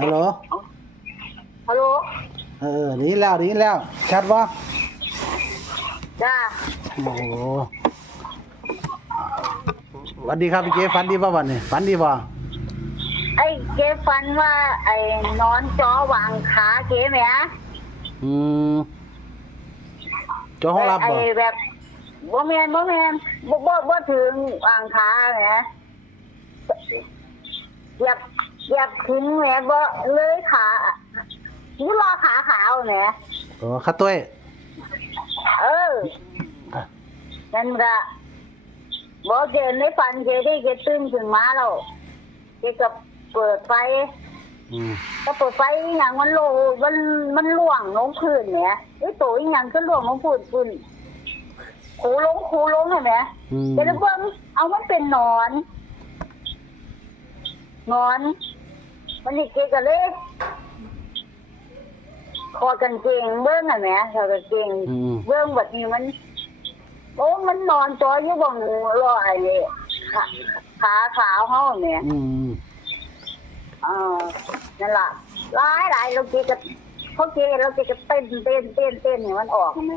ฮัลโหลฮัลโหลได้ยินแล้วชัดบ่จ้าโอ้โหสวัสดีครับพี่เก๋ฝันดีป่ะวันนี้ฝันดีป่ะไอ้เก๋ฝันว่าไอ้นอนจอวางขาเก๋ไหมฮะอืมจอห้องรับบ่ไอ้แบบบ่แม่นบ่ถึงวางขาแหมเหยียบถึงแหมบ่เลยขานี่รอขาขาวแหมขาตุ้ยนั่นละบอกเจนในฝันเจได้เจตื่นขึ้นมาแล้วเจก็เปิดไฟก็เปิดไฟอย่างมันโลมันล่วงลงพื้นเนี่ยไอ้ตัวอย่างก็ล่วงลงพื้นคูลงเห็นไหมเจได้เบิ่งเอามันเป็นนอนมันนี่เจก็เลยคอกางเกงเบิ่งเห็นไหมคอกางเกงเบิ่งแบบนี้มันนอนจออยู่บนรอไอ้ขาขาวเขาเนี่ยนั่นแหละหลายเราเกะเขาเกะเราเกะเต้นเนี่ยมันออกไหม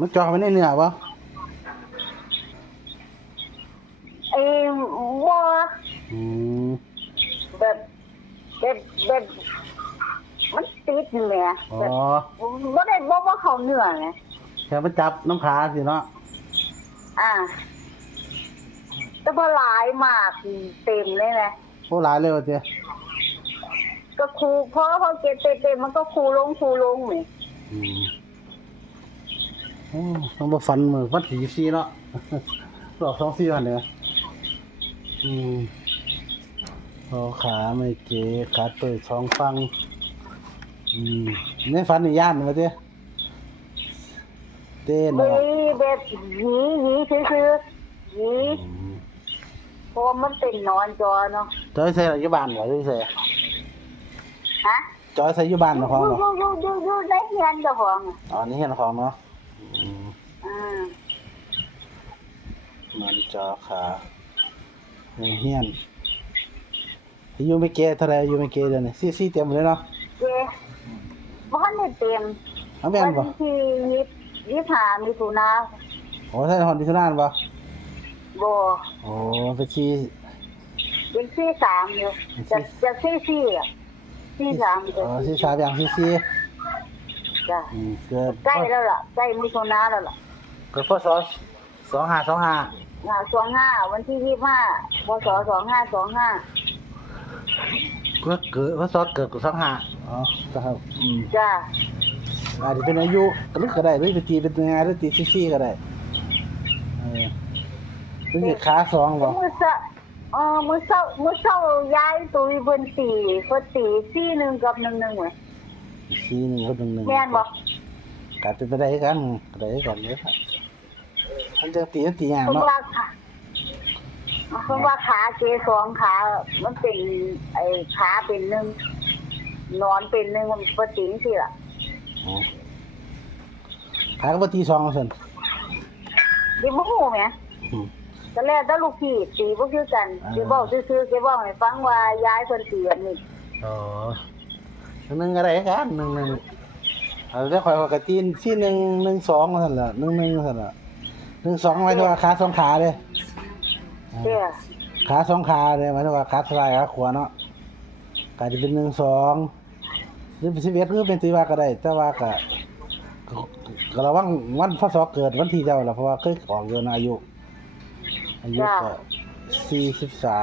มันจอมันในเนื้อปะบัวแบบมันติดเนี่ยแบบบ่ได้บ่เขาเนื้อไงแค่มันจับน้ำขาสิเนาะแต่พอหลายมากเต็มเลยนะโอ้หลายเลยว่ะเจ๊ก็คูเพราะเขาเก็บเต็มมันก็คูลงนี่ต้องมาฟันมือฟันสีเนาะหลอก2-4วันเนี่ยพอขาไม่เก๋ขาเปิดช่องฟังในฝันในย่านมาเจ๊เต้นแบบหยีซื่อเพราะมันเป็นนอนจอเนาะจอยใส่อะไรอยู่บ้านเหรอจอยใส่ฮะจอยใส่อยู่บ้านเหรอของเหรอดูได้เฮียนเจ้าของนี่เฮียนของเนาะนอนจอขาเฮียนอยู่ไม่เกเท่าไรอยู่ไม่เกเดี๋ยวนี้ซี่เต็มเลยเนาะเจ๊บ้านเนี่ยเต็มวันที่25มิถุนาโอ้ใช่หอนดิสนานป่ะบ่โอ้เป็นที่3อยู่จะที่4อ่ะที่3ที่3อย่างที่จ้ะเกิดใกล้แล้วล่ะใกล้มิถุนาแล้วล่ะเกิดพศ2525วันที่25พศ2525ก็เกิดพศเกิด25อ๋อครับจ้ะอาจจะเป็นอายุก็ได้หรือเป็นงานหรือตีซี่ก็ได้หรือขา2บ่มื้อเช้ายายตุยเพิ่นตี41กับ11เว้ย41กับ11แม่นบ่ก็เป็นไปได้กันเด้อครับมันจะตีอย่างเนาะเพราะว่าขาเก2ขามันเป็นไอ้ขาเป็น1นอนเป็น1มันบ่ติงสิล่ะขาก็บ่ตี2ซั่นดิบ่ฮู้แหมก็แล้วแต่ลูกพี่ตีบ่คือกันสิเว้าซื่อๆสิเว้าให้ฟังว่ายายเพิ่นตีแบบนี้1ก็ได้กันแล้วค่อยก็ตีที่1 2ซั่นล่ะ11ซั่นล่ะ12หมายถึงว่าขา2ขาเด้ขา2ขาเด้หมายถึงว่าขาซ้ายขาขวาเนาะก็จะเป็น1 2หรือเป็น11คือเป็นตีว่าก็ได้แต่ว่าก็ระวังวันพศเกิดวันที่เจ้าล่ะเพราะว่าเคยออกเดือนอายุก็43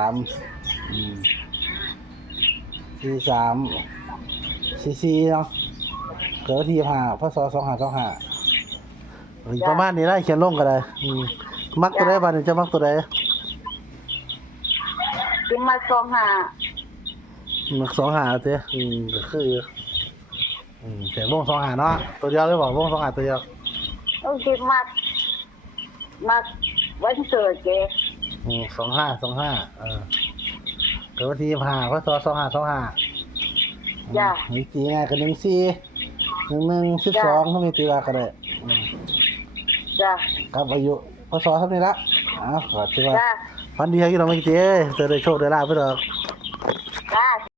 44เนาะเกิดที่5พศ2525ประมาณนี้ได้เขียนลงก็ได้มักตัวใดบัดนี้จะมักตัวใดสิมามัก25เด้ก็คือเสียงวง25เนาะตัวเดียวเลยบ่วง25ตัวเดียวสิมาวันเกิดแก25เกิดวันที่25พศ2525จ้ะนี่ตีง่ายก็14 11 12เฮามีตีว่าก็ได้จ้ะกับอายุพศเท่านี้ละขอถือว่าฝันดีอยู่ดอกเมื่อกี้จะได้โชคได้ลาภไปดอก จ้า